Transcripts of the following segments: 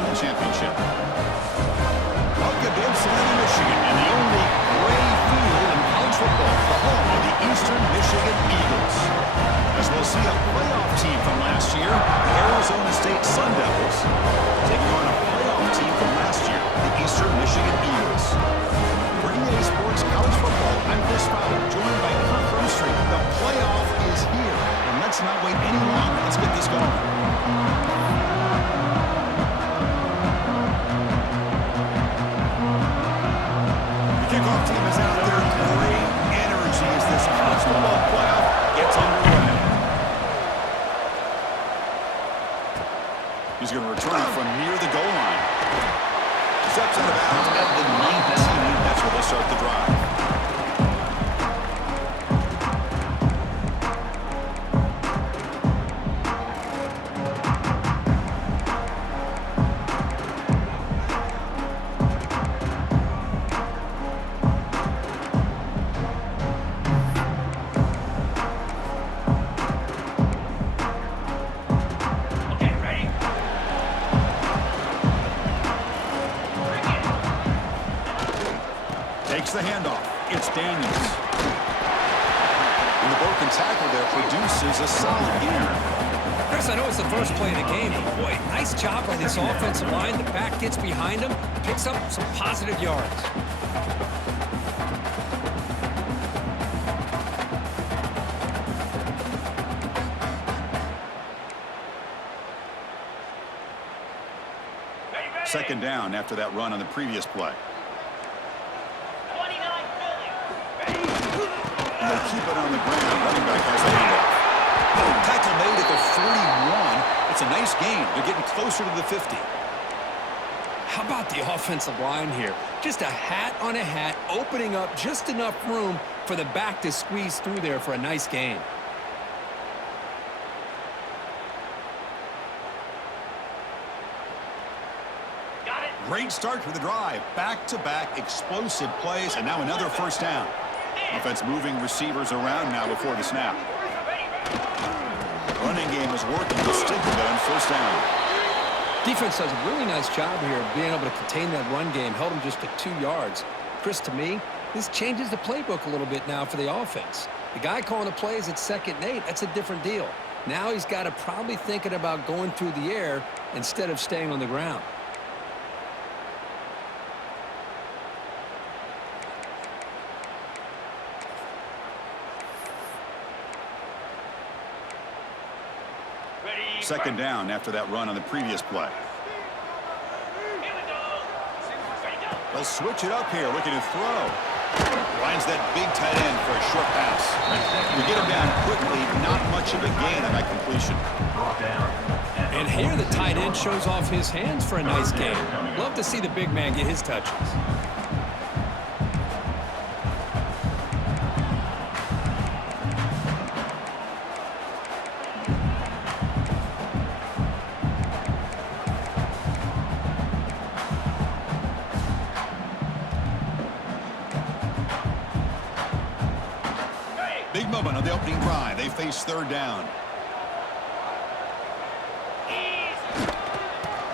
National Championship. Welcome to Ypsilanti, Michigan, and the only gray field in college football, the home of the Eastern Michigan Eagles. As we'll see a playoff team from last year, the Arizona State Sun Devils, taking on a playoff team from last year, the Eastern Michigan Eagles. For EA Sports College Football, I'm Chris Fowler, joined by Kirk Rumstreet. The playoff is here, and let's not wait any longer. Let's get this going. Kickoff team is out there. Great energy as this college football playoff gets underway. He's going to return it from near the goal line. Steps out of bounds at the 19. That's where they'll start the drive. Takes the handoff. It's Daniels. And the broken tackle there produces a solid gainer. Chris, I know it's the first play of the game, but boy, nice job by this offensive line. The back gets behind him, picks up some positive yards. Second down after that run on the previous play. And they keep it on the ground. Running back has the handoff. Tackle made at the 41. It's a nice gain. They're getting closer to the 50. How about the offensive line here? Just a hat on a hat, opening up just enough room for the back to squeeze through there for a nice gain. Great start to the drive. Back-to-back explosive plays, and now another first down. Offense moving receivers around now before the snap. Running game is working to stick with it on first down. Defense does a really nice job here of being able to contain that run game, held them just to 2 yards. Chris, to me, this changes the playbook a little bit now for the offense. The guy calling the plays at 2nd and 8, that's a different deal. Now he's got to probably thinking about going through the air instead of staying on the ground. Second down after that run on the previous play. They'll switch it up here, looking to throw. Finds that big tight end for a short pass. To get him down quickly, not much of a gain on that completion. And here the tight end shows off his hands for a nice gain. Love to see the big man get his touches. Big moment on the opening drive. They face third down.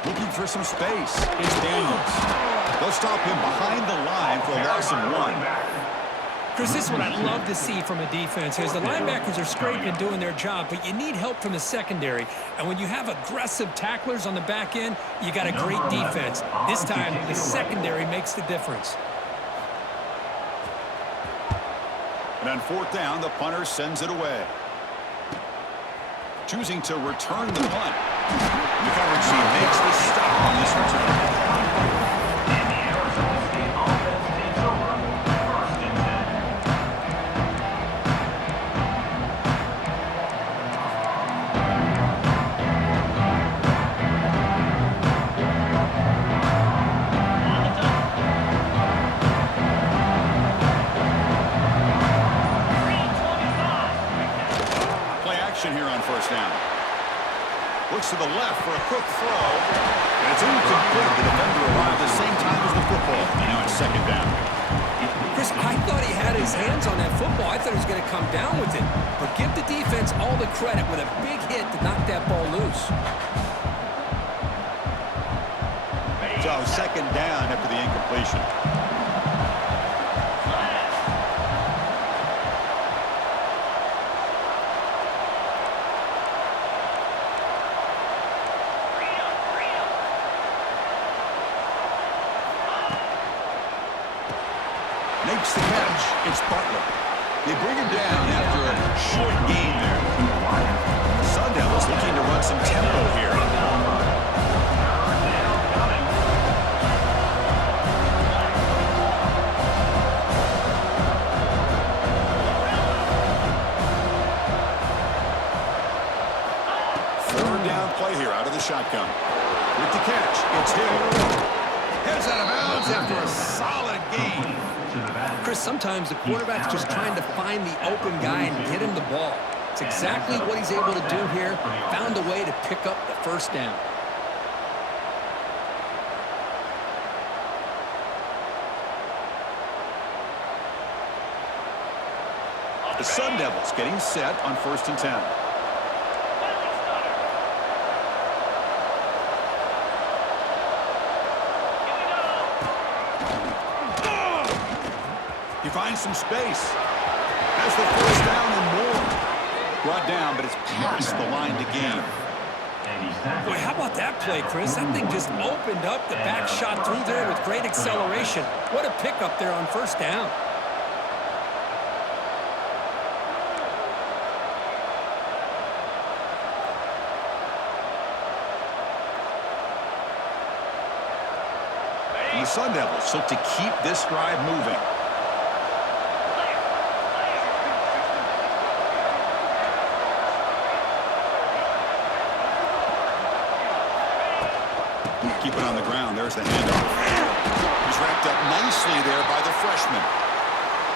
Looking for some space. It's Daniels. They'll stop him behind the line for a loss of 1. Chris, this is what I'd love to see from a defense. As the linebackers are scraping and doing their job, but you need help from the secondary. And when you have aggressive tacklers on the back end, you got a great defense. This time, the secondary makes the difference. And on fourth down, the punter sends it away. Choosing to return the punt. The coverage team makes the stop on this return. Here on first down. Looks to the left for a quick throw. And it's incomplete. The defender arrived at the same time as the football. And now it's second down. Chris, I thought he had his hands on that football. I thought he was going to come down with it. But give the defense all the credit with a big hit to knock that ball loose. So second down after the incompletion. Makes the catch. It's Butler. They bring him down after a short gain there. The Sun Devils looking to run some tempo here. Third down play here out of the shotgun. With the catch, it's Hill. Heads out of bounds after a solid gain. Chris, sometimes the quarterback's just trying to find the open guy and get him the ball. It's exactly what he's able to do here. Found a way to pick up the first down. The Sun Devils getting set on 1st and 10. He finds some space. Has the first down and more. Brought down, but it's past the line to gain. Boy, how about that play, Chris? That thing just opened up. The back shot through there with great acceleration. What a pickup there on first down. And the Sun Devils look to keep this drive moving. Keep it on the ground. There's the handoff. He's wrapped up nicely there by the freshman.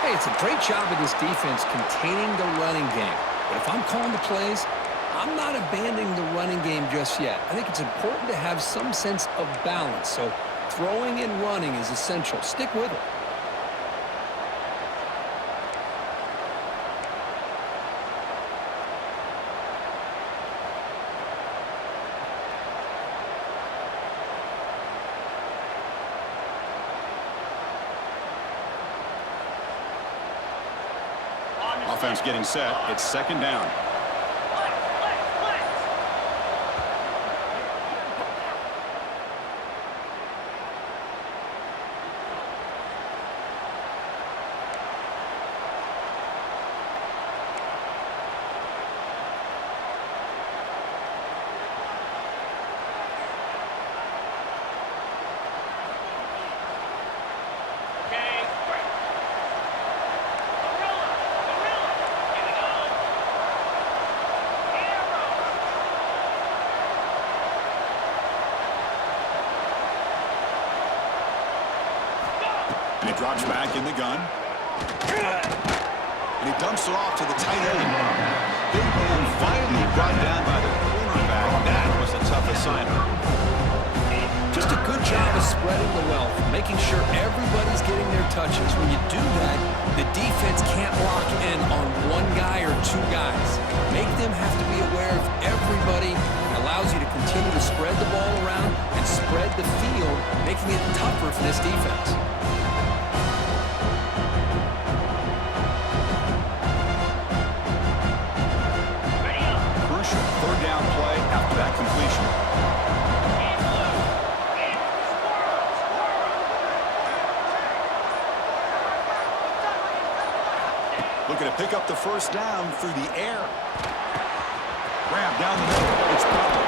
Hey, it's a great job of this defense containing the running game. But if I'm calling the plays, I'm not abandoning the running game just yet. I think it's important to have some sense of balance. So throwing and running is essential. Stick with it. Offense getting set. It's second down. And he drops back in the gun. And he dumps it off to the tight end. Big man finally brought down by the cornerback. That was a tough assignment. Just a good job of spreading the wealth, making sure everybody's getting their touches. When you do that, the defense can't lock in on one guy or two guys. Make them have to be aware of everybody. It allows you to continue to spread the ball around and spread the field, making it tougher for this defense. Crucial third down play after that completion. Looking to pick up the first down through the air. Grab down the middle. It's Butler.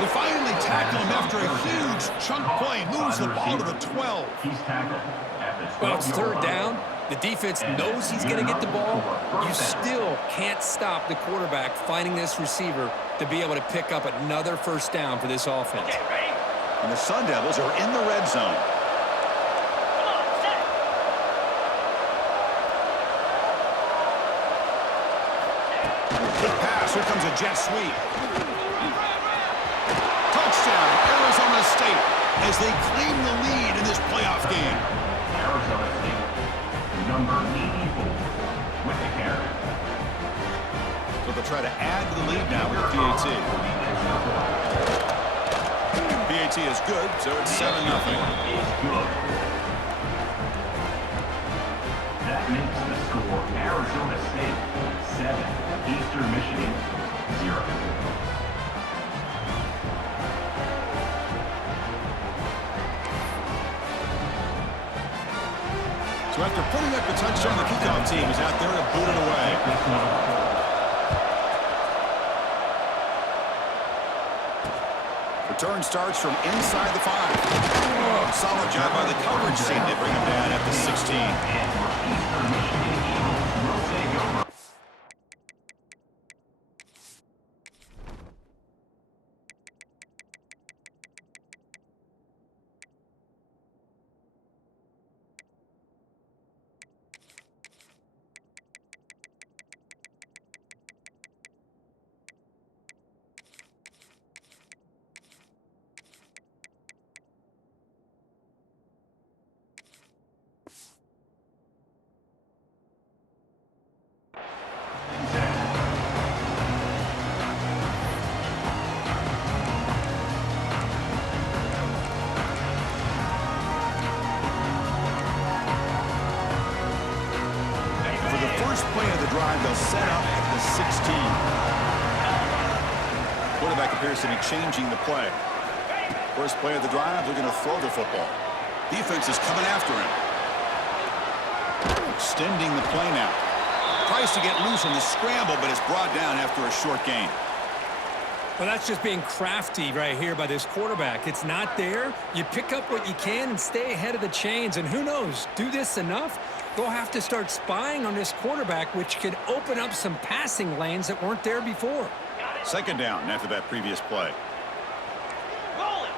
They finally tackle him after a huge chunk play. Moves the ball to the 12. He's tackled at the 12-yard Well, it's third line. down. The defense knows he's going to get the ball. You still can't stop the quarterback finding this receiver to be able to pick up another first down for this offense. And the Sun Devils are in the red zone. Good pass. Here comes a jet sweep. Touchdown, Arizona State, as they claim the lead in this playoff game. Arizona State, number 84, with the carry. So they'll try to add to the lead now with the PAT. PAT is good, so it's 7-0. Is good. That makes the score Arizona State 7, Eastern Michigan 0. So after putting up the touchdown, the kickoff team is out there to boot it away. Return starts from inside the 5. Oh, solid job by the coverage team to bring him down at the 16. Eastern Michigan Eagles will take over. They'll set up at the 16. Quarterback appears to be changing the play. First play of the drive, they're going to throw the football. Defense is coming after him. Extending the play now. Tries to get loose on the scramble, but is brought down after a short gain. Well, that's just being crafty right here by this quarterback. It's not there. You pick up what you can and stay ahead of the chains. And who knows, do this enough, they'll have to start spying on this quarterback, which could open up some passing lanes that weren't there before. Second down after that previous play. Roll it.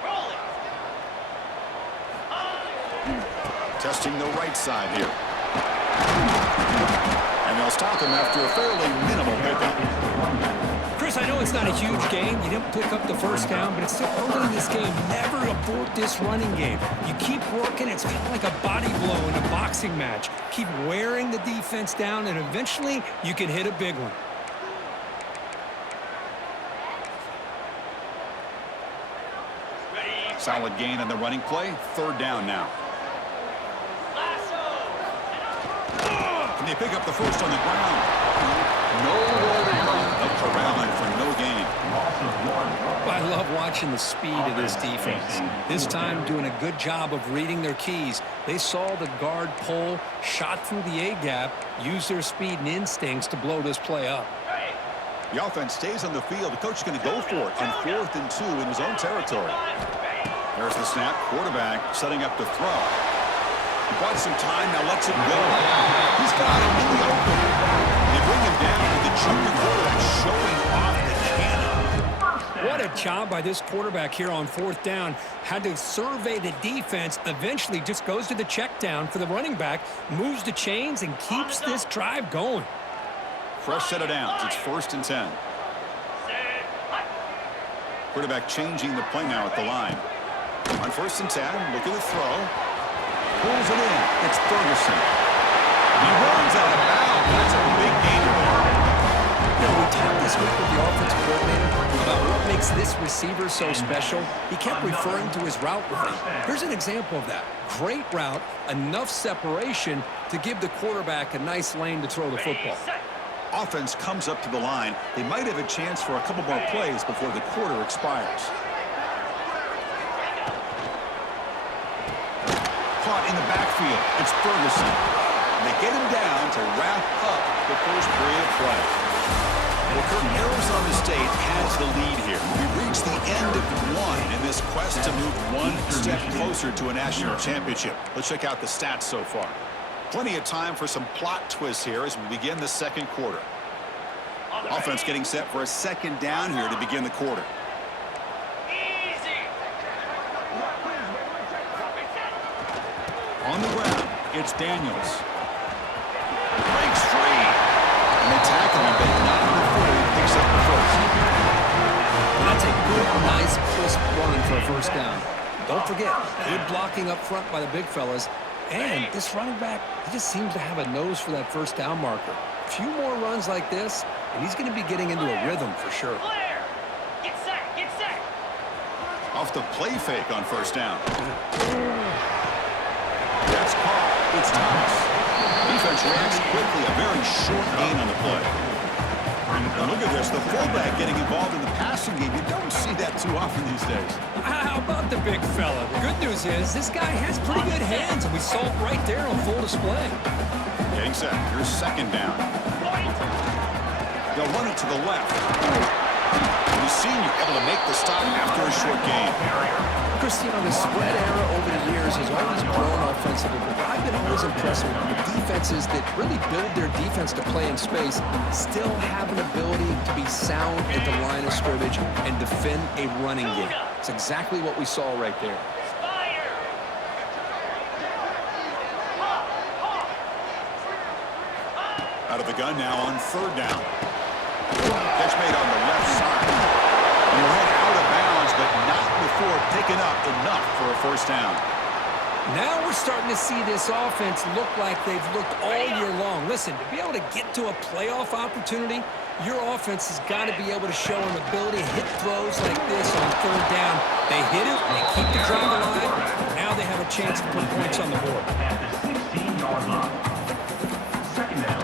Testing the right side here. And they'll stop him after a fairly minimal pickup. Chris, I know it's not a huge game. You didn't pick up the first down, but it's still early in this game. Never abort this running game. You keep working. It's kind of like a body blow in a boxing match. Keep wearing the defense down, and eventually you can hit a big one. Solid gain on the running play. Third down now. Can they pick up the first on the ground? Nowhere to run. They'll corral him for no gain. I love watching the speed of this defense. This time doing a good job of reading their keys. They saw the guard pull, shot through the A-gap, used their speed and instincts to blow this play up. The offense stays on the field. The coach is going to go for it on 4th and 2 in his own territory. There's the snap. Quarterback setting up to throw. He bought some time, now lets it go. He's got him in the open. They bring him down with the junior quarterback showing off the cannon. What a job by this quarterback here on 4th down. Had to survey the defense, eventually just goes to the check down for the running back, moves the chains, and keeps this drive going. Fresh set of downs. It's 1st and 10. Quarterback changing the play now at the line. On 1st and 10, look at the throw. Pulls it in. It's Ferguson. He runs out of bounds. That's a big gainer there. You know, we talked this week with the offensive coordinator about what makes this receiver so special. He kept referring to his route running. Here's an example of that. Great route, enough separation to give the quarterback a nice lane to throw the football. Offense comes up to the line. They might have a chance for a couple more plays before the quarter expires. Caught in the backfield. It's Ferguson. And they get him down to wrap up the first period of play. Well, Kirk, Arizona State has the lead here. We've reached the end of one in this quest to move one step closer to a national championship. Let's check out the stats so far. Plenty of time for some plot twists here as we begin the second quarter. Offense getting set for a second down here to begin the quarter. On the ground, it's Daniels. Breaks free. And they tackle him, but not before he picks up the first. Well, that's a good, nice, crisp run for a first down. Don't forget, good blocking up front by the big fellas. And this running back, he just seems to have a nose for that first down marker. A few more runs like this, and he's going to be getting into a rhythm for sure. Get set. Off the play fake on first down. That's caught. It's Thomas. Defense reacts quickly. A very short gain on the play. And look at this. The fullback getting involved in the passing game. You don't see that too often these days. How about the big fella? The good news is this guy has pretty good hands, and we saw it right there on full display. Getting set. Here's second down. They'll run it to the left. The senior able to make the stop after a short gain. Cristiano, the spread era over the years has always grown offensively, but I've been always impressed with the defenses that really build their defense to play in space, still have an ability to be sound at the line of scrimmage and defend a running game. It's exactly what we saw right there. Out of the gun now on third down. Catch made on the left side. And he'll head out of bounds, but not before picking up enough for a first down. Now we're starting to see this offense look like they've looked all year long. Listen, to be able to get to a playoff opportunity, your offense has got to be able to show an ability to hit throws like this on third down. They hit it, they keep the drive alive. Now they have a chance to put points on the board. At the 16-yard line. Second down.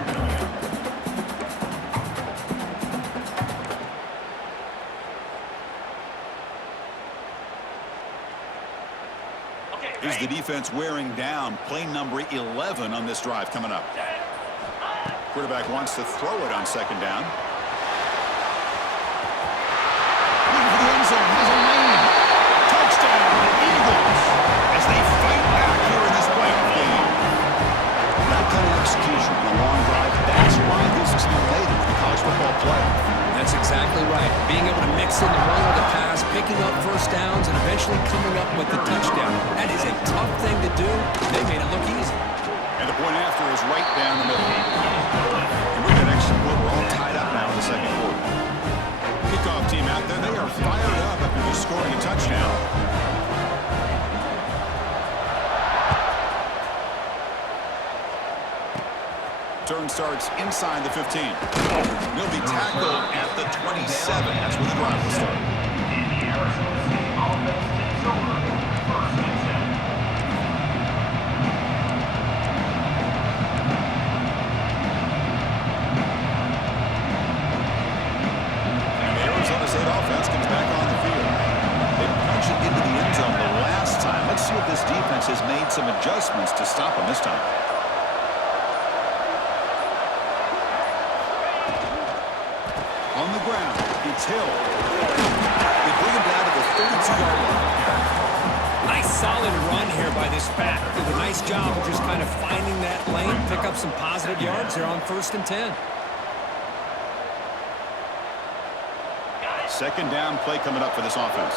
Here's the defense wearing down play number 11 on this drive coming up. Quarterback wants to throw it on second down. Looking for the end zone. Has a lane. Touchdown, Eagles, as they fight back here in this playoff game. That kind of execution on a long drive, that's why this team made it to the college football playoff. That's exactly right. Being able to mix in the run with the pass, picking up first downs, and eventually coming up with the touchdown. That is a tough thing to do. They made it look easy. And the point after is right down the middle. And with that extra point, we're all tied up now in the second quarter. Kickoff team out there, they are fired up after just scoring a touchdown. Turn starts inside the 15. He'll be tackled at the 27. That's where the drive will start. And the Arizona State offense takes over. First and 10. And the Arizona State offense comes back on the field. They punch it into the end zone the last time. Let's see if this defense has made some adjustments to stop them this time. On the ground, it's Hill. They bring him down to the 32-yard line. Nice solid run here by this back. Did a nice job of just kind of finding that lane, pick up some positive yards. They're on first and 10. Second down play coming up for this offense.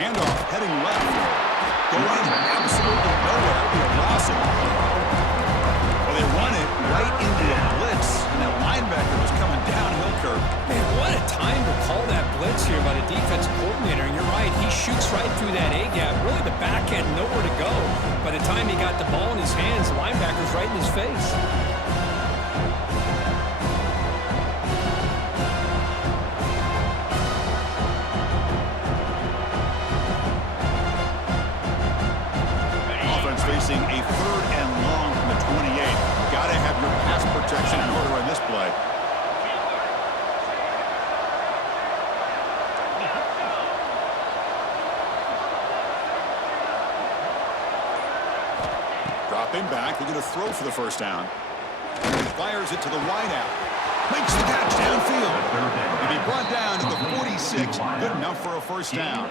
Handoff heading left. Going absolutely nowhere. Be a loss. Well, they run it right into a blitz, and that linebacker was coming downhill curve. Man, what a time to call that blitz here by the defensive coordinator. And you're right, he shoots right through that A-gap. Really, the back had nowhere to go. By the time he got the ball in his hands, the linebacker's right in his face. Facing a third and long from the 28. Got to have your pass protection in order on this play. Dropping back, looking to throw for the first down. Fires it to the wideout. Makes the catch downfield. And he brought down to the 46. Good enough for a first down.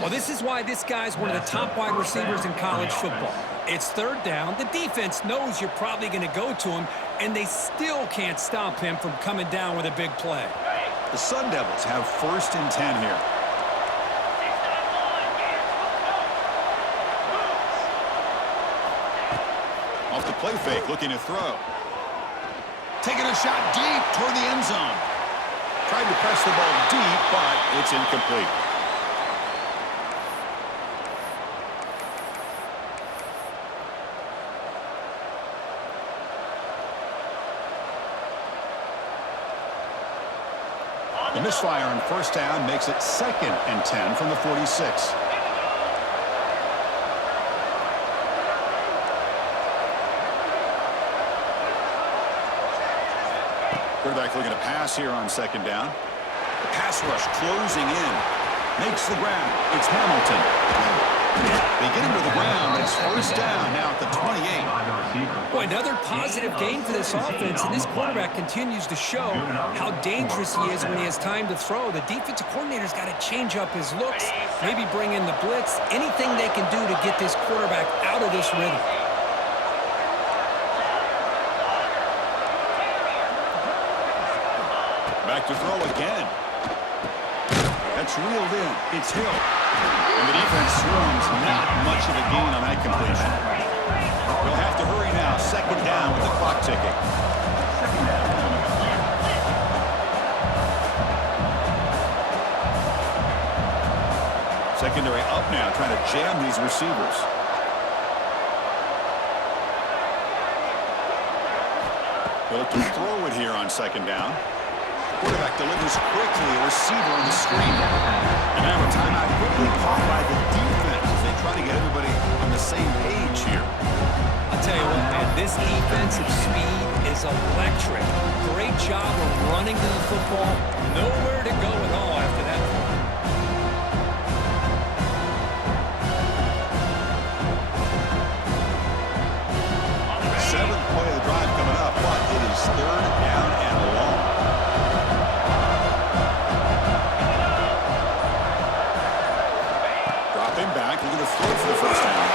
Well, this is why this guy's one of the top wide receivers in college football. It's third down. The defense knows you're probably going to go to him, and they still can't stop him from coming down with a big play. The Sun Devils have first and 10 here. Off the play fake, looking to throw. Taking a shot deep toward the end zone. Tried to press the ball deep, but it's incomplete. The misfire on first down makes it 2nd and 10 from the 46. Quarterback looking to pass here on 2nd down. The pass rush closing in. Makes the grab. It's Hamilton. They get him to the ground, but it's first down now at the 28. Boy, another positive game for this offense, and this quarterback continues to show how dangerous he is when he has time to throw. The defensive coordinator's got to change up his looks, maybe bring in the blitz, anything they can do to get this quarterback out of this rhythm. Back to throw again. That's reeled in. It's Hill. And the defense swarms not much of a gain on that completion. They'll have to hurry now. 2nd down with the clock ticking. Secondary up now, trying to jam these receivers. They'll look to throw it here on 2nd down. Quarterback delivers quickly, a receiver on the screen. And now a timeout quickly caught by the defense as they try to get everybody on the same page here. I'll tell you what, man, this defensive speed is electric. Great job of running to the football. Nowhere to go at all after that point. Seventh play of the drive coming up, but it is 3rd down and long. Dropping back, looking to throw for the first down.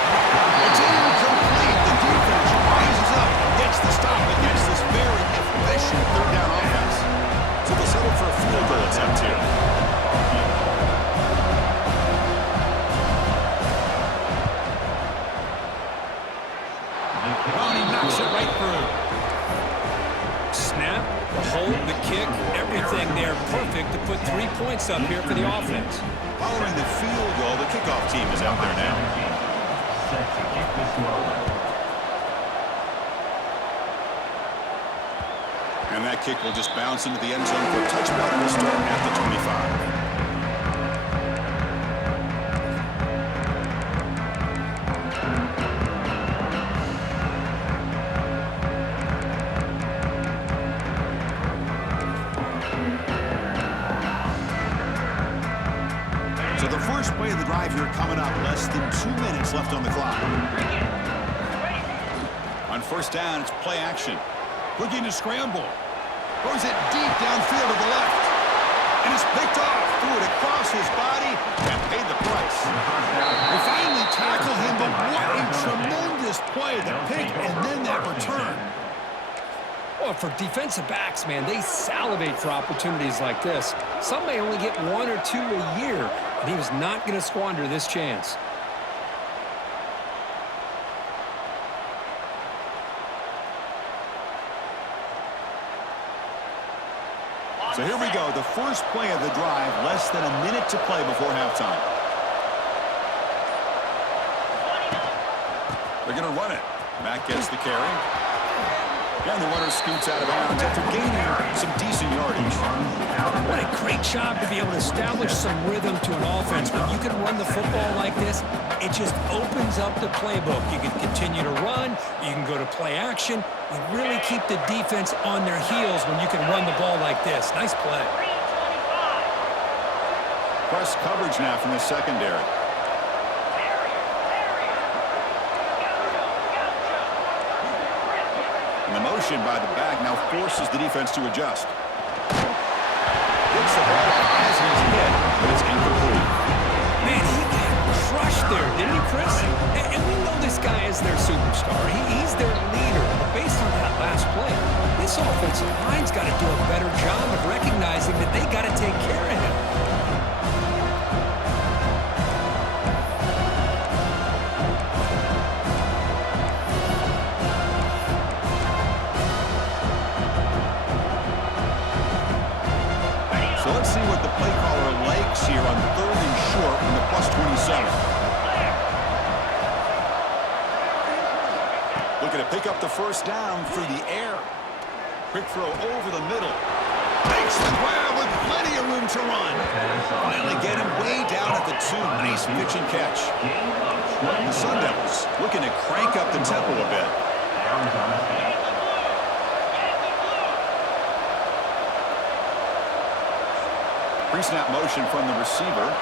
It's incomplete. The defense rises up and gets the stop against this very efficient 3rd down offense. So they'll settle for a field goal attempt here. He knocks it right through. Snap, the hold, the kick, everything there perfect to put 3 points up here for the offense. Following the field goal, the kickoff team is out there now. Set to kick this one. And that kick will just bounce into the end zone for a touchback. Will start at the 25. So the first play of the drive here coming up, less than 2 minutes left on the clock. On first down, it's play action. Looking to scramble. Throws it deep downfield to the left. And it's picked off. Threw it across his body and paid the price. They finally tackled him, but what a tremendous play. The pick and then that return. Well, for defensive backs, man, they salivate for opportunities like this. Some may only get 1 or 2 a year, and he was not going to squander this chance. So here we go, the first play of the drive, less than a minute to play before halftime. They're going to run it. Matt gets the carry. And the runner scoots out of bounds after gaining some decent yardage. What a great job to be able to establish some rhythm to an offense. When you can run the football like this, it just opens up the playbook. You can continue to run. You can go to play action. You really keep the defense on their heels when you can run the ball like this. Nice play. Press coverage now from the secondary. And the motion by the back now forces the defense to adjust. Gets the ball as he's hit, but it's incomplete. Man, he got crushed there, didn't he, Chris? And we know this guy is their superstar. He's their leader. But based on that last play, this offensive line's got to do a better job of recognizing that they got to take care of him. So let's see what the play caller likes here on 3rd and short from the +27. Looking to pick up the first down through the air. Quick throw over the middle. Makes makes the grab with plenty of room to run. Finally get him way down at the 2. Nice pitch and catch. The Sun Devils looking to crank up the tempo a bit. Arizona State. Pre-snap motion from the receiver.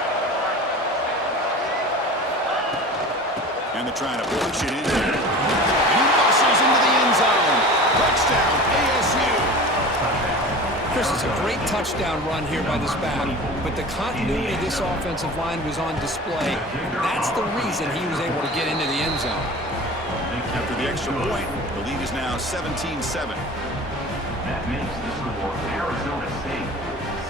And they're trying to push it in. And he muscles into the end zone. Touchdown, ASU. Chris, it's a great touchdown run here by this back, but the continuity of this offensive line was on display. That's the reason he was able to get into the end zone. After the extra point, the lead is now 17-7. That makes the score Arizona State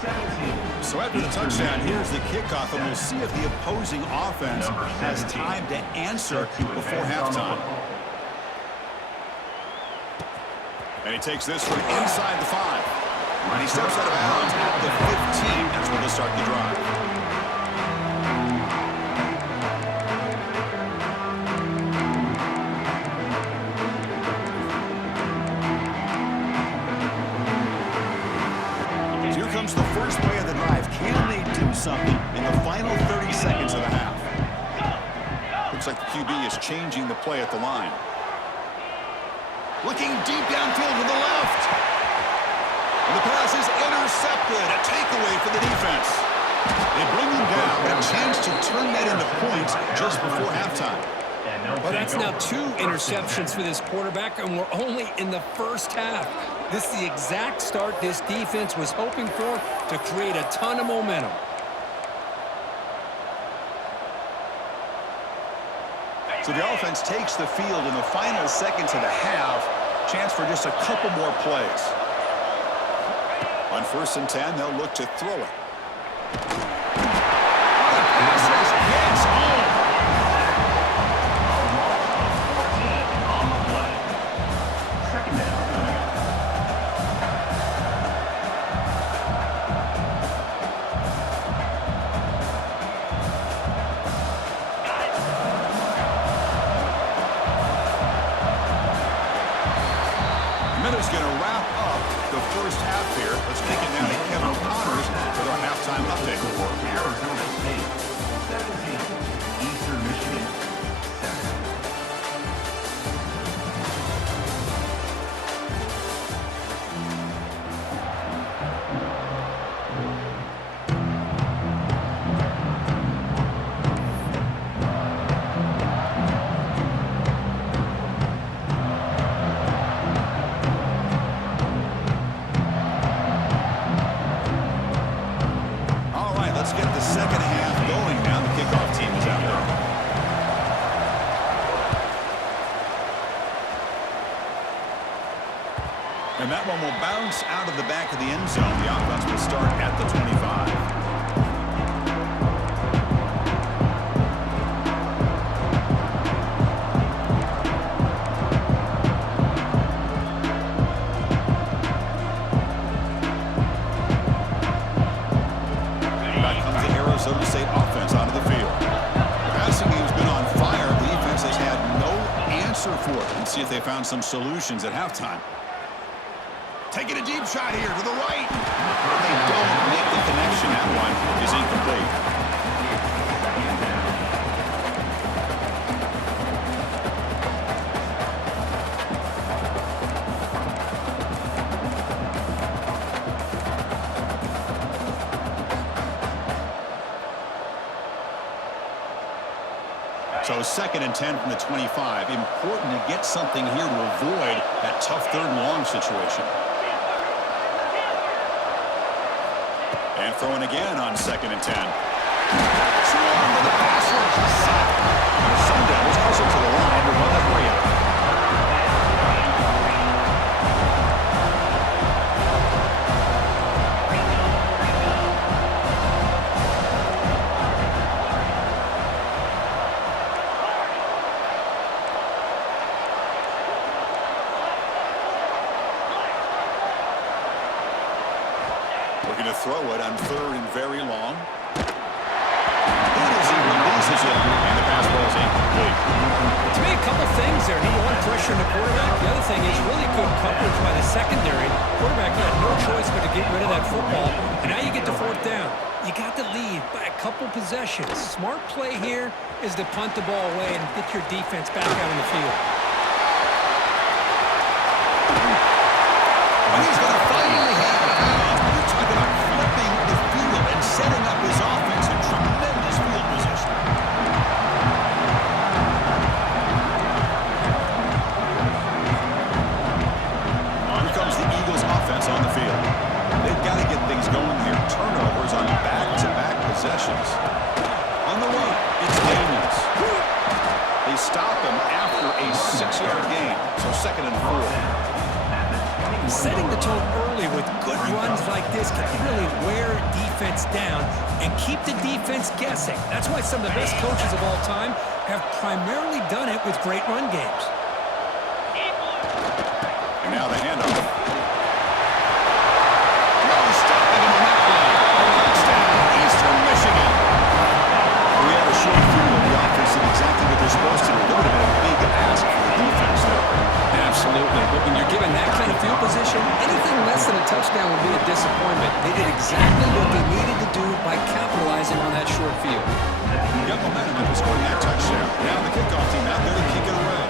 17. So after the touchdown, here's the kickoff, and we'll see if the opposing offense has time to answer before halftime. And he takes this from inside the 5. And he steps out of bounds at the 15. That's where they'll start the drive. So here comes the first play of the drive. Can they do something in the final 30 seconds of the half? Looks like the QB is changing the play at the line. Looking deep downfield to the left. And the pass is intercepted. A takeaway for the defense. They bring him down. A chance to turn that into points just before halftime. Well, that's now 2 interceptions for this quarterback, and we're only in the first half. This is the exact start this defense was hoping for to create a ton of momentum. So the offense takes the field in the final seconds of the half. Chance for just a couple more plays. On 1st and 10, they'll look to throw it. The pass gets home. On the play. Second down coming up. Minutes going to wrap up the first half here. Let's take it now to Kevin Connors with our halftime update. Arizona State 17. Eastern Michigan 7. All right, let's get the second half going now. The kickoff team is out there. And that one will bounce out of the back of the end zone. The offense will start at the 25. Back comes the Arizona State offense onto the field. The passing game's been on fire. The defense has had no answer for it. Let's see if they found some solutions at halftime. Taking a deep shot here to the right. But they don't make the connection. That one is incomplete. So 2nd and 10 from the 25. Important to get something here to avoid that tough 3rd and long situation. And throwing again on 2nd and 10. Swarm with the pass rush. The Sun Devils hustle to the line to run that way up. Looking to throw it on 3rd and very long. As he releases it, and the pass ball is incomplete. To me, a couple things there. Number one, pressure on the quarterback. The other thing is really good coverage by the secondary. Quarterback had no choice but to get rid of that football couple possessions. Smart play here is to punt the ball away and get your defense back out on the field. And he's going to finally have it out of bounds. We're talking about flipping the field and setting up his offense in tremendous field position. Here comes the Eagles offense on the field. They've got to get things going here. Turnovers on back-to-back possessions. On the run, it's Daniels. They stop him after a 6-yard gain, so 2nd and 4. Setting the tone early with good runs like this can really wear defense down and keep the defense guessing. That's why some of the best coaches of all time have primarily done it with great run games. And now the handoff. No stopping him on that one. Touchdown, Eastern Michigan. We had a short field. The offense did exactly what they're supposed to do. That would have been a big ask for the defense there. Absolutely. But when you're given that kind of field position, anything less than a touchdown would be a disappointment. They did exactly what they needed to do by capitalizing on that short field. Got momentum after scoring that touchdown. Now the kickoff team out there to kick it away.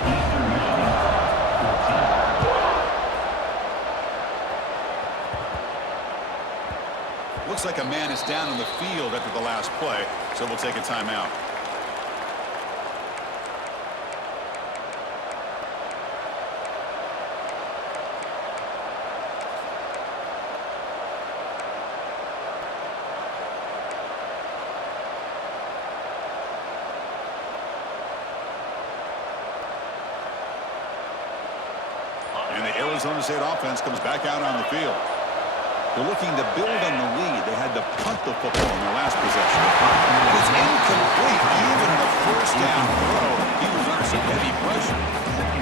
Looks like a man is down on the field after the last play, so we'll take a timeout. And the Arizona State offense comes back out on the field. They're looking to build on the lead. They had to punt the football in their last possession. And it's incomplete. Even in a first down throw, he was under some heavy pressure.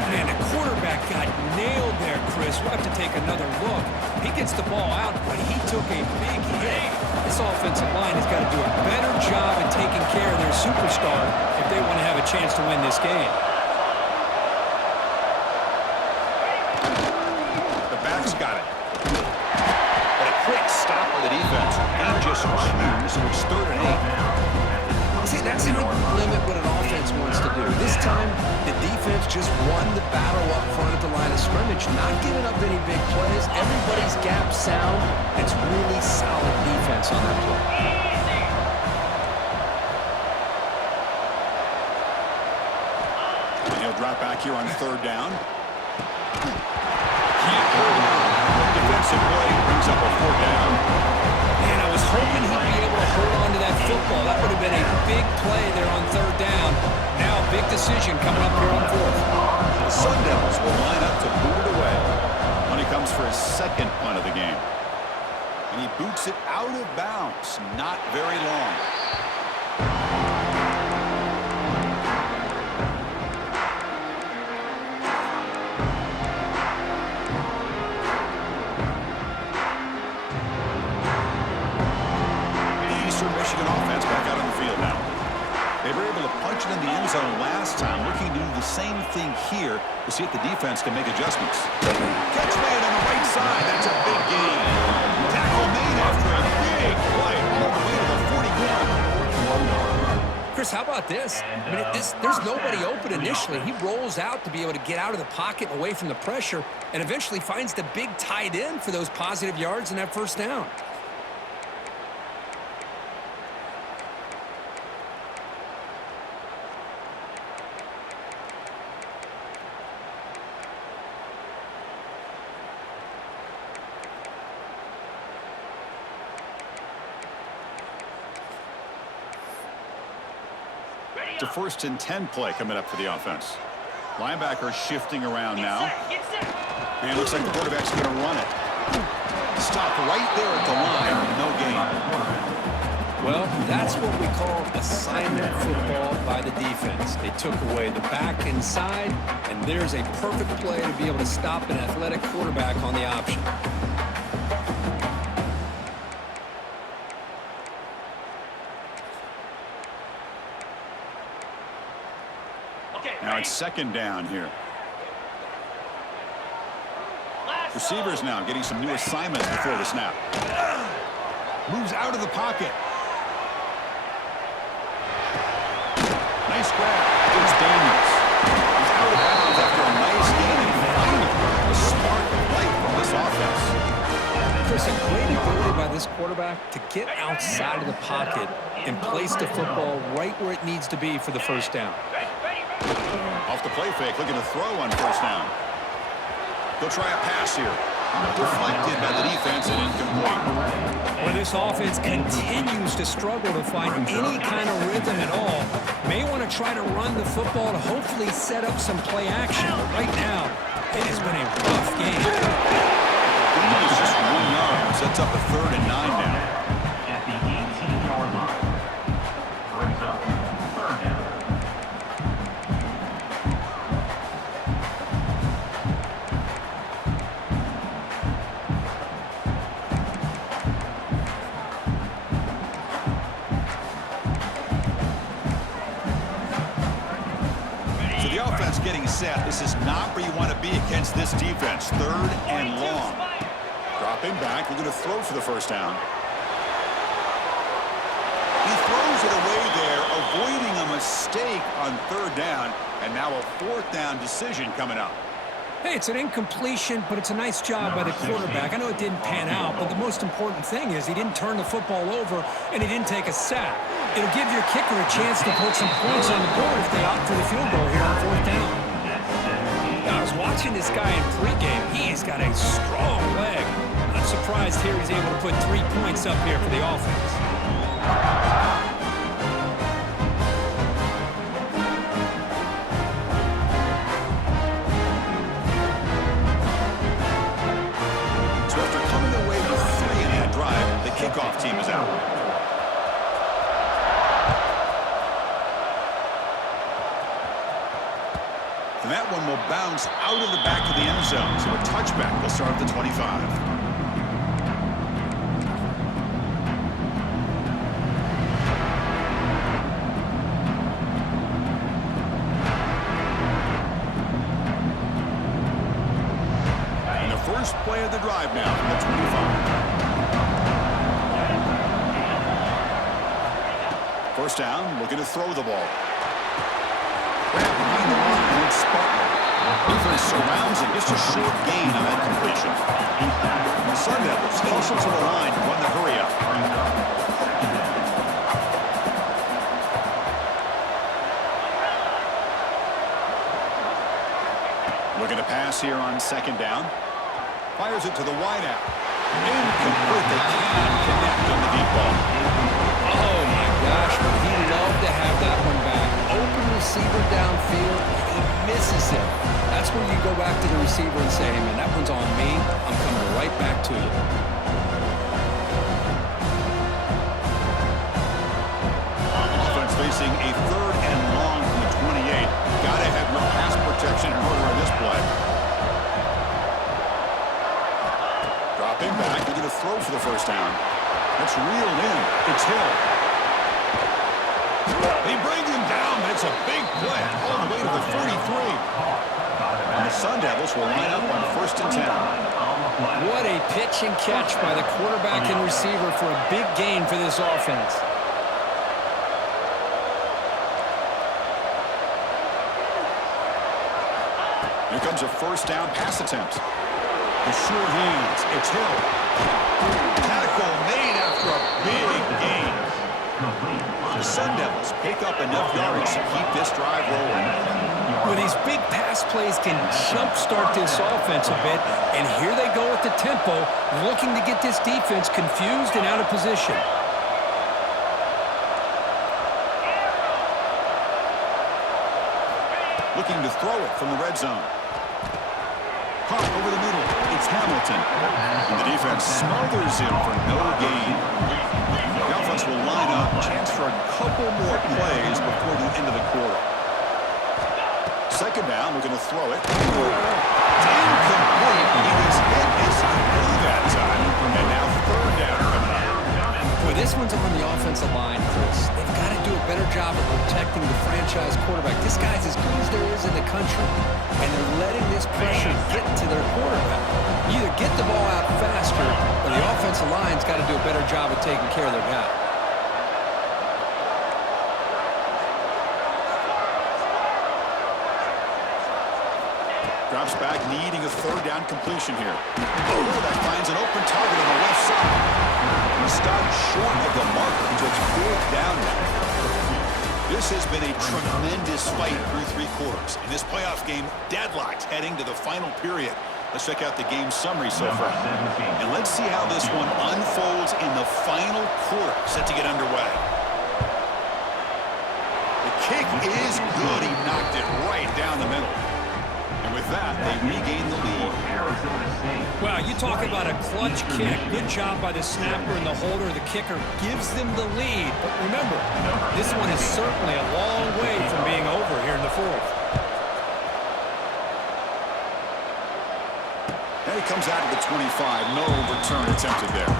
Man, the quarterback got nailed there, Chris. We'll have to take another look. He gets the ball out, but he took a big hit. This offensive line has got to do a better job at taking care of their superstar if they want to have a chance to win this game. The back's got it. But a quick stop by the defense. And just choose, so it's 3rd and 8. See, that's how you limit what an offense wants to do. This time, the defense just won the battle up front at the line of scrimmage, not giving up any big plays. Everybody's gap sound. It's really solid defense on that play. And he'll drop back here on 3rd down. Can't hold on. Defensive play brings up a 4th down. Man, I was hoping he'd be able to hold on to that football. That would have been a big play there on 3rd down. Now a big decision coming up here on 4th. The Sun Devils will line up to boot it away when he comes for his 2nd punt of the game. And he boots it out of bounds. Not very long. Michigan offense back out on the field now. They were able to punch it in the end zone last time. Looking to do the same thing here to see if the defense can make adjustments. Catch made on the right side. That's a big gain. Tackle made after a big play all the way to the 41. Chris, how about this? I mean, there's nobody open initially. He rolls out to be able to get out of the pocket and away from the pressure and eventually finds the big tight end for those positive yards in that 1st down. It's a 1st and 10 play coming up for the offense. Linebacker shifting around now. And it looks like the quarterback's going to run it. Stop right there at the line. No gain. Well, that's what we call assignment football by the defense. They took away the back inside, and there's a perfect play to be able to stop an athletic quarterback on the option. Now it's 2nd down here. Receivers now getting some new assignments before the snap. Moves out of the pocket. Daniels. He's out of bounds after a nice gain and finally a spark of life from this offense. Chris, a great ability by this quarterback to get outside of the pocket and place the football right where it needs to be for the first down. Off the play fake, looking to throw on first down. He'll try a pass here. Deflected by the defense and incomplete. Well, this offense continues to struggle to find any kind of rhythm at all. May want to try to run the football to hopefully set up some play action. But right now, it has been a rough game. Gain is just 1 yard. Sets up a 3rd and 9 now. At the 18-yard line. Brings up 3rd down. Getting set. This is not where you want to be against this defense. 3rd and long. Dropping back. We're going to throw for the first down. He throws it away there, avoiding a mistake on 3rd down. And now a 4th down decision coming up. Hey, it's an incompletion, but it's a nice job by the quarterback. I know it didn't pan out, but the most important thing is he didn't turn the football over and he didn't take a sack. It'll give your kicker a chance to put some points on the board if they opt for the field goal here on 4th down. Now, I was watching this guy in pregame. He's got a strong leg. Not surprised here he's able to put 3 points up here for the offense. Kickoff team is out. And that one will bounce out of the back of the end zone. So a touchback will start at the 25. And the first play of the drive now from the 25. First down, looking to throw the ball. Grab behind the line, and it's Spartan. Defense surrounds him. Just a short gain on that completion. The Sun Devils hustle to the line to run the hurry up. Looking to pass here on 2nd down. Fires it to the wideout. Incomplete. They cannot connect on the deep ball. Oh, my gosh, would he love to have that one back. Open receiver downfield, and he misses him. That's where you go back to the receiver and say, hey, man, that one's on me. I'm coming right back to you. Offense facing a 3rd and long from the 28. Got to have no pass protection in order on this play. Dropping back, they're going to throw for the first down. That's reeled in. It's Hill. They bring him down, but it's a big play all the way to the 43. And the Sun Devils will line up on 1st and 10. What a pitch and catch by the quarterback and receiver for a big gain for this offense. Here comes a first down pass attempt. The sure hands. It's Hill. Tackle made after a big gain. The Sun Devils pick up enough yards to keep this drive rolling. Well, these big pass plays can jumpstart this offense a bit, and here they go at the tempo, looking to get this defense confused and out of position. Looking to throw it from the red zone. Caught over the middle. It's Hamilton. And the defense smothers him for no gain. The offense will line up. Chance for a couple more plays before the end of the quarter. 2nd down. We're going to throw it. Incomplete. He was hit as he threw that time. And now 3rd down coming up. Boy, this one's on the offensive line, Chris. They've got to do a better job of protecting the franchise quarterback. This guy's as good as there is in the country, and they're letting this pressure get to their quarterback. Either get the ball out faster, or the offensive line's got to do a better job of taking care of their guy. Drops back, needing a third down completion here. Oh, that finds an open target on the left side. He stopped short of the marker, so it's fourth down now. This has been a tremendous fight through three quarters. In this playoff game, deadlocked heading to the final period. Let's check out the game summary so far. And let's see how this one unfolds in the final quarter, set to get underway. The kick is good. He knocked it right down the middle. And with that, they regain the lead. Wow, you talk about a clutch kick. Good job by the snapper and the holder. The kicker gives them the lead. But remember, this one is certainly a long way from being over here in the fourth. And he comes out of the 25. No return attempted there.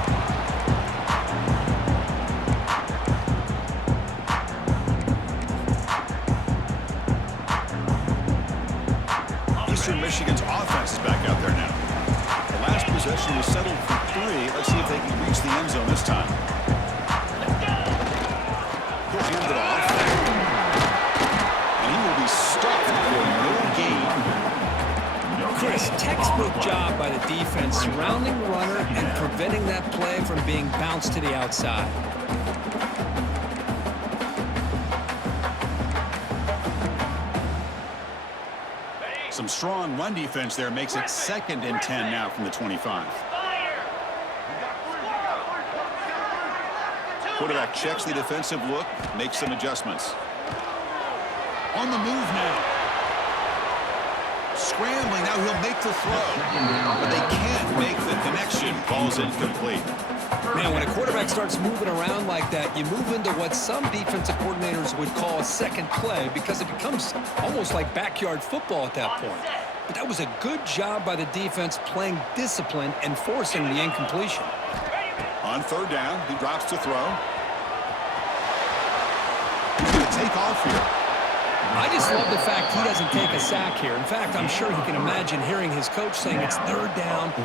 Eastern Michigan's offense is back out there now. The last possession was settled for 3. Let's see if they can reach the end zone this time. He'll hand it off. And he will be stuffed for no gain. Chris, textbook job by the defense surrounding the runner and preventing that play from being bounced to the outside. Some strong run defense there makes it 2nd and 10 now from the 25. Quarterback checks the defensive look, makes some adjustments. On the move now. Scrambling, now he'll make the throw. But they can't make the connection. Ball's incomplete. Man, when a quarterback starts moving around like that, you move into what some defensive coordinators would call a second play because it becomes almost like backyard football at that point. But that was a good job by the defense playing discipline and forcing the incompletion. On 3rd down, he drops to throw. He's going to take off here. I just love the fact he doesn't take a sack here. In fact, I'm sure he can imagine hearing his coach saying it's 3rd down, do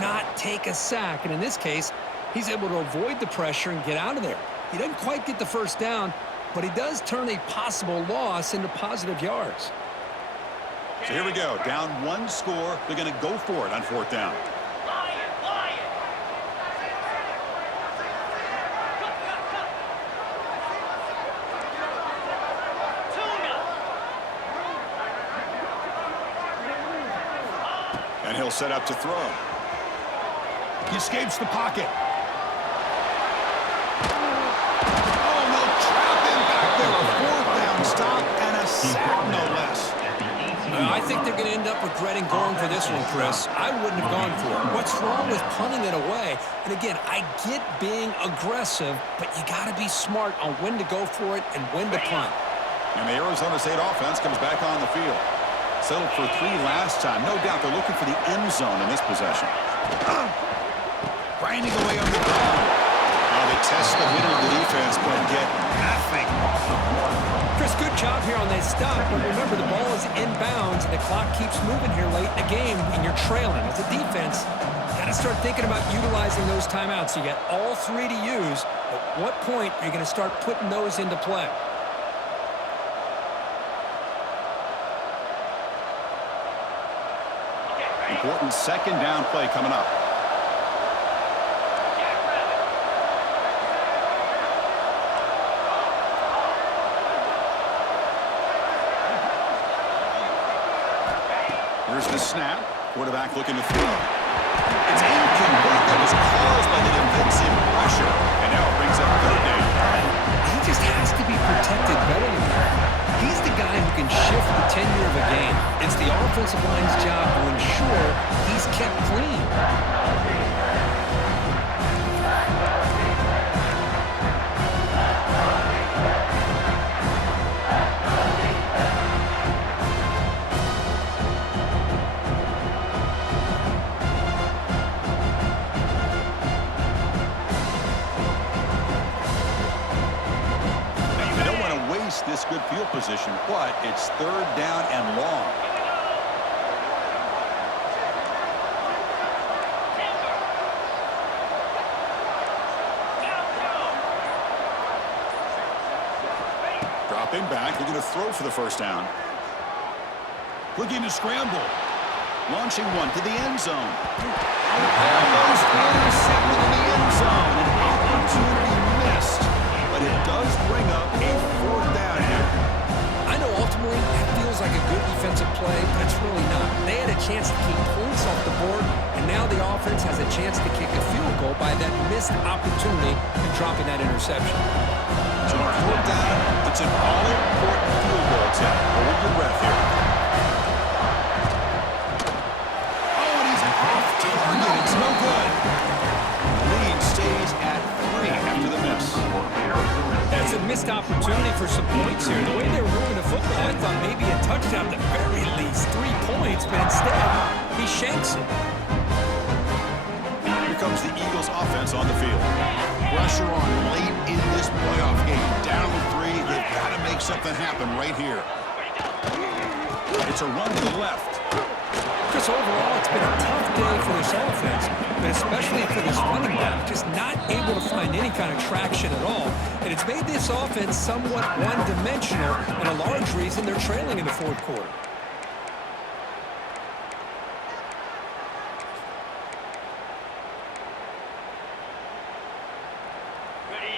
not take a sack. And in this case, he's able to avoid the pressure and get out of there. He doesn't quite get the 1st down, but he does turn a possible loss into positive yards. So here we go. Down 1 score. They're going to go for it on 4th down. And he'll set up to throw. He escapes the pocket. Oh, they'll trap him back there. A 4th down stop and a sack, no less. I think they're going to end up regretting going for this one, Chris. I wouldn't have gone for it. What's wrong with punting it away? And again, I get being aggressive, but you got to be smart on when to go for it and when to punt. And the Arizona State offense comes back on the field. Settled for 3 last time. No doubt they're looking for the end zone in this possession. Grinding away on the ground. Now they test the middle of the defense, but get nothing. Chris, good job here on that stop, but remember the ball is inbounds and the clock keeps moving here late in the game and you're trailing. As a defense, you got to start thinking about utilizing those timeouts. You got all 3 to use. At what point are you going to start putting those into play? Important 2nd down play coming up. Here's the snap. Quarterback looking to throw. It's incomplete. That was caused by the defensive pressure. And now it brings up 3rd down. He just has to be protected better than that. He's the guy who can shift the tenure of a game. It's the offensive line's job to ensure he's kept clean. This good field position, but it's 3rd down and long. Dropping back, looking to throw for the 1st down. Looking to scramble. Launching one to the end zone. Almost intercepted in the end zone. An opportunity missed. But it does bring up a fourth down here. I know ultimately it feels like a good defensive play, but it's really not. They had a chance to keep points off the board, and now the offense has a chance to kick a field goal by that missed opportunity and dropping that interception. So on fourth down, it's an all-important field goal attempt. Hold your breath here. Oh, and he's off target. It's no good. The lead stays at 3 after the miss. That's a missed opportunity for some points here. The way they were moving the football, I thought maybe a touchdown at the very least, 3 points, but instead, he shanks it. Here comes the Eagles offense on the field. Pressure on late in this playoff game. Down 3, they've got to make something happen right here. It's a run to the left. Chris, overall, it's been a tough day for this offense, but especially for this running back, just not able to find any kind of traction at all. And it's made this offense somewhat one-dimensional, and a large reason they're trailing in the fourth quarter.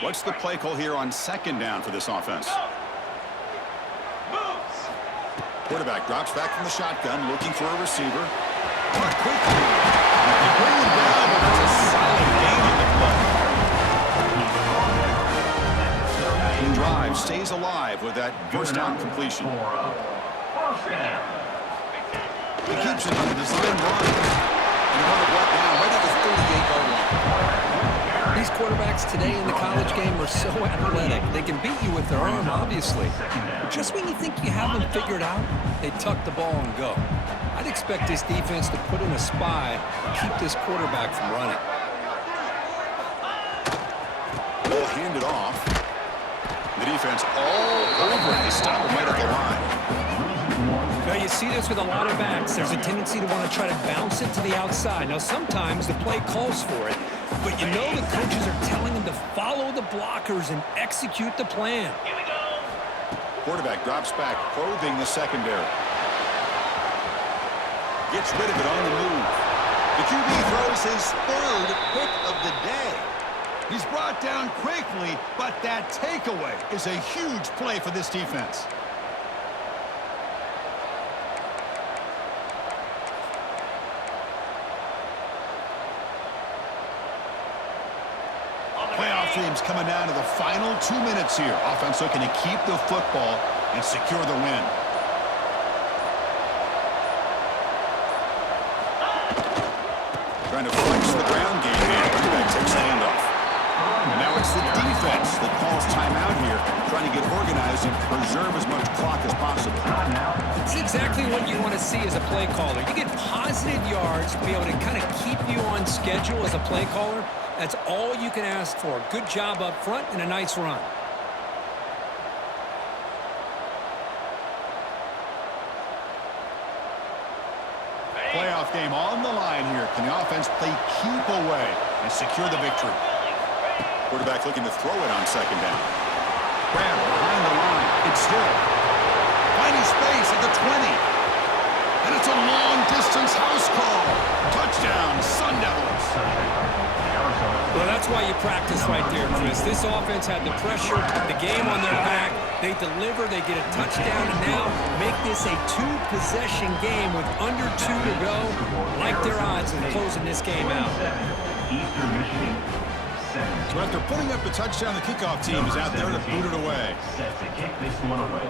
What's the play call here on second down for this offense? Moves. Quarterback drops back from the shotgun, looking for a receiver. Caught quickly. They bring him down, but it's a solid gain on the play. The drive stays alive with that first down completion. He keeps it on the design run. And another brought down right at the 38-yard line. These quarterbacks today in the college game are so athletic. They can beat you with their arm, obviously. But just when you think you have them figured out, they tuck the ball and go. I'd expect this defense to put in a spy and keep this quarterback from running. Ball handed off. The defense all over it. They stop him right at the line. Now, you see this with a lot of backs. There's a tendency to want to try to bounce it to the outside. Now, sometimes the play calls for it, but you know the coaches are telling them to follow the blockers and execute the plan. Here we go. Quarterback drops back, probing the secondary. Gets rid of it on the move. The QB throws his third pick of the day. He's brought down quickly, but that takeaway is a huge play for this defense. Playoff teams coming down to the final 2 minutes here. Offense looking to keep the football and secure the win. Trying to flex the ground game here. Quarterback takes the handoff. And now it's the defense that calls timeout here, trying to get organized and preserve as much clock as possible. It's exactly what you want to see as a play caller. You get positive yards to be able to kind of keep you on schedule as a play caller. That's all you can ask for. Good job up front and a nice run. Playoff game on the line here. Can the offense play keep away and secure the victory? Quarterback looking to throw it on second down. Grab behind the line. It's still. Finding space at the 20. And it's a long-distance house call. Touchdown, Sun Devils. Well, that's why you practice right there, Chris. This offense had the pressure, the game on their back. They deliver, they get a touchdown, and now make this a 2-possession game with under 2 to go. Like their odds of closing this game out. Eastern Michigan, 7. So after putting up the touchdown, the kickoff team is out there to boot it away. Set to kick this one away.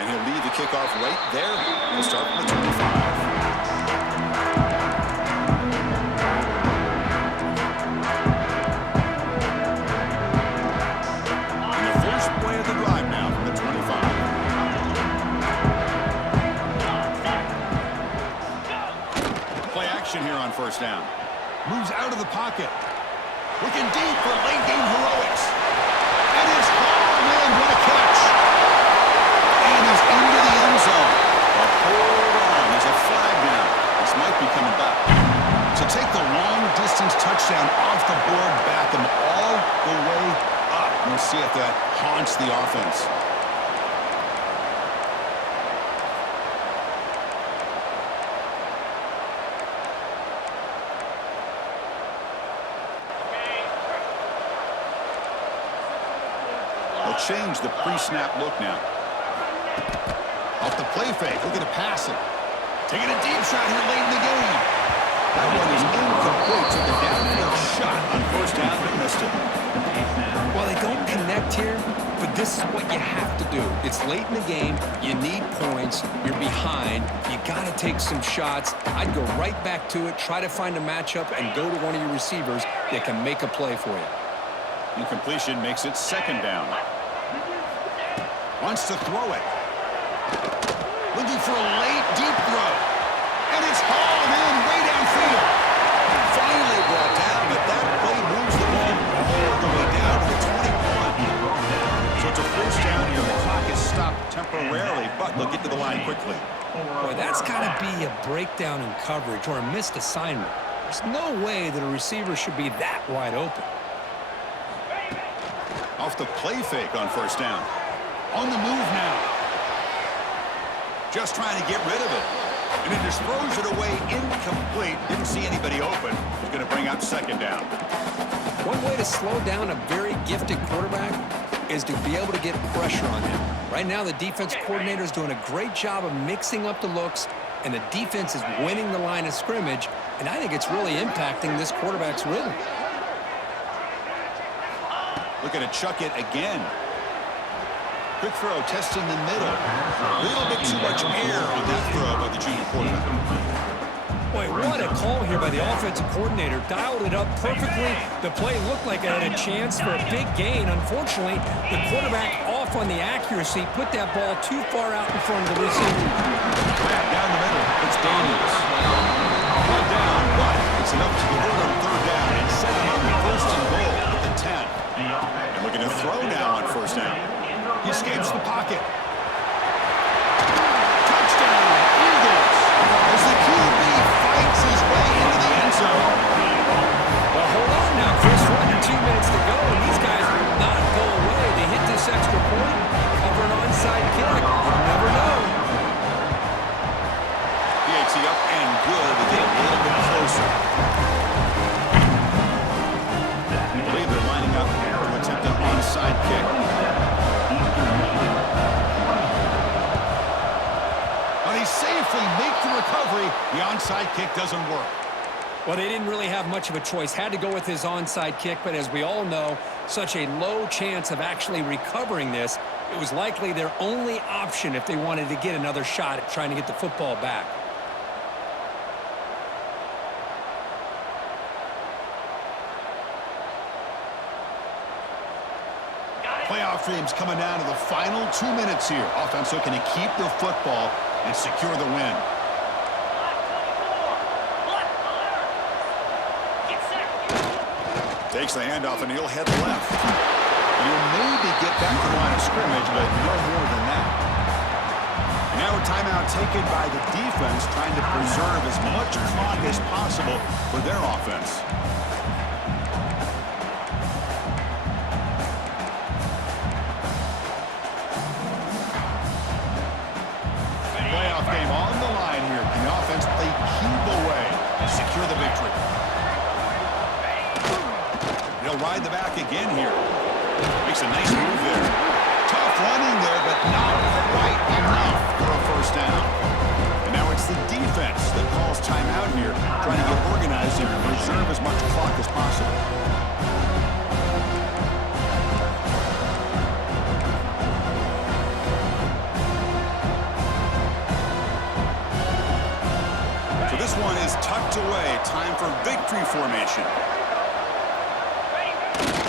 And he'll leave the kickoff right there. We'll start from the 25. Here on first down. Moves out of the pocket. Looking deep for late game heroics. And it's hauled in. What a catch. And he's into the end zone. But hold on. There's a flag now. This might be coming back. So take the long distance touchdown off the board, back him all the way up. We'll see if that haunts the offense. They'll change the pre-snap look now. Off the play fake, looking to pass it. Taking a deep shot here late in the game. That one is incomplete. Took a downfield shot on first down, but missed it. Well, they don't connect here, but this is what you have to do. It's late in the game. You need points. You're behind. You got to take some shots. I'd go right back to it, try to find a matchup, and go to one of your receivers that can make a play for you. Incompletion makes it second down. Wants to throw it. Looking for a late, deep throw. And it's hauled in way downfield. Finally brought down, but that play moves the ball all the way down to the 21. So it's a first down here. The clock is stopped temporarily, but they'll get to the line quickly. Boy, that's got to be a breakdown in coverage or a missed assignment. There's no way that a receiver should be that wide open. Off the play fake on first down. On the move now. Just trying to get rid of it. And he just throws it away incomplete. Didn't see anybody open. He's going to bring up second down. One way to slow down a very gifted quarterback is to be able to get pressure on him. Right now, the defense coordinator is doing a great job of mixing up the looks, and the defense is winning the line of scrimmage, and I think it's really impacting this quarterback's rhythm. Looking to chuck it again. Quick throw, testing the middle. A little bit too much air on that throw by the junior quarterback. Boy, what a call here by the offensive coordinator. Dialed it up perfectly. The play looked like it had a chance for a big gain. Unfortunately, the quarterback off on the accuracy, put that ball too far out in front of the receiver. Back down the middle, it's Daniels. One down, but it's enough to convert on third down and set him up first and goal at the 10. And looking to throw now on first down. He escapes the pocket. Touchdown, Eagles! As the QB fights his way into the end zone. Well, hold on now, Chris. 2 minutes to go, and these guys will not go away. They hit this extra point, cover an onside kick. You never know. PAT up and good to get a little bit closer. I believe they're lining up to attempt an onside kick. But he safely makes the recovery. The onside kick doesn't work. Well, they didn't really have much of a choice. Had to go with his onside kick, but as we all know, such a low chance of actually recovering this. It was likely their only option if they wanted to get another shot at trying to get the football back. Playoff dreams coming down to the final 2 minutes here. Offense looking to keep the football and secure the win. Takes the handoff and he'll head left. You'll maybe get back to the line of scrimmage, but no more than that. And now a timeout taken by the defense, trying to preserve as much clock as possible for their offense. Playoff game on the line here. Can the offense play keep away and secure the victory? He'll ride the back again here. Makes a nice move there. Tough running there, but not quite enough for a first down. And now it's the defense that calls timeout here, trying to get organized and preserve as much clock as possible. So this one is tucked away. Time for victory formation.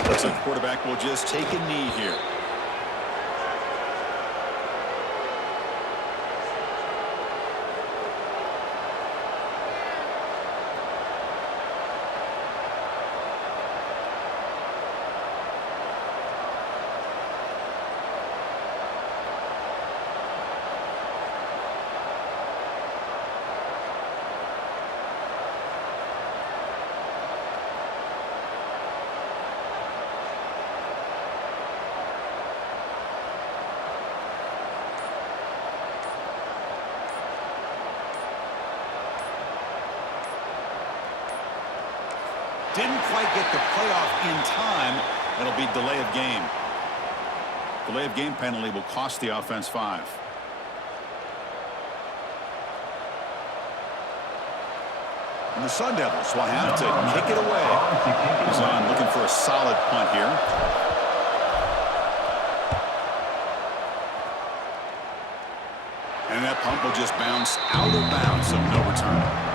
Looks like the quarterback will just take a knee here. Didn't quite get the playoff in time. That'll be delay of game. Delay of game penalty will cost the offense 5. And the Sun Devils will have to kick it away. He's on looking for a solid punt here. And that punt will just bounce out of bounds, so no return.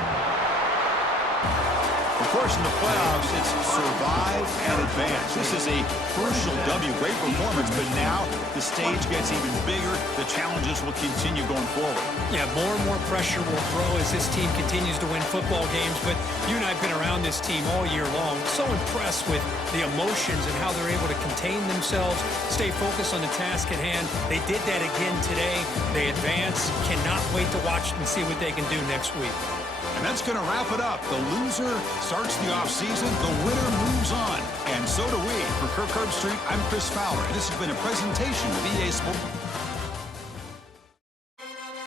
Of course, in the playoffs, it's survive and advance. This is a crucial W. Great performance, but now the stage gets even bigger. The challenges will continue going forward. Yeah, more and more pressure will grow as this team continues to win football games. But you and I have been around this team all year long. So impressed with the emotions and how they're able to contain themselves, stay focused on the task at hand. They did that again today. They advance. Cannot wait to watch and see what they can do next week. And that's going to wrap it up. The loser starts the offseason. The winner moves on. And so do we. For Kirk Herbstreit, I'm Chris Fowler. This has been a presentation of EA Sports.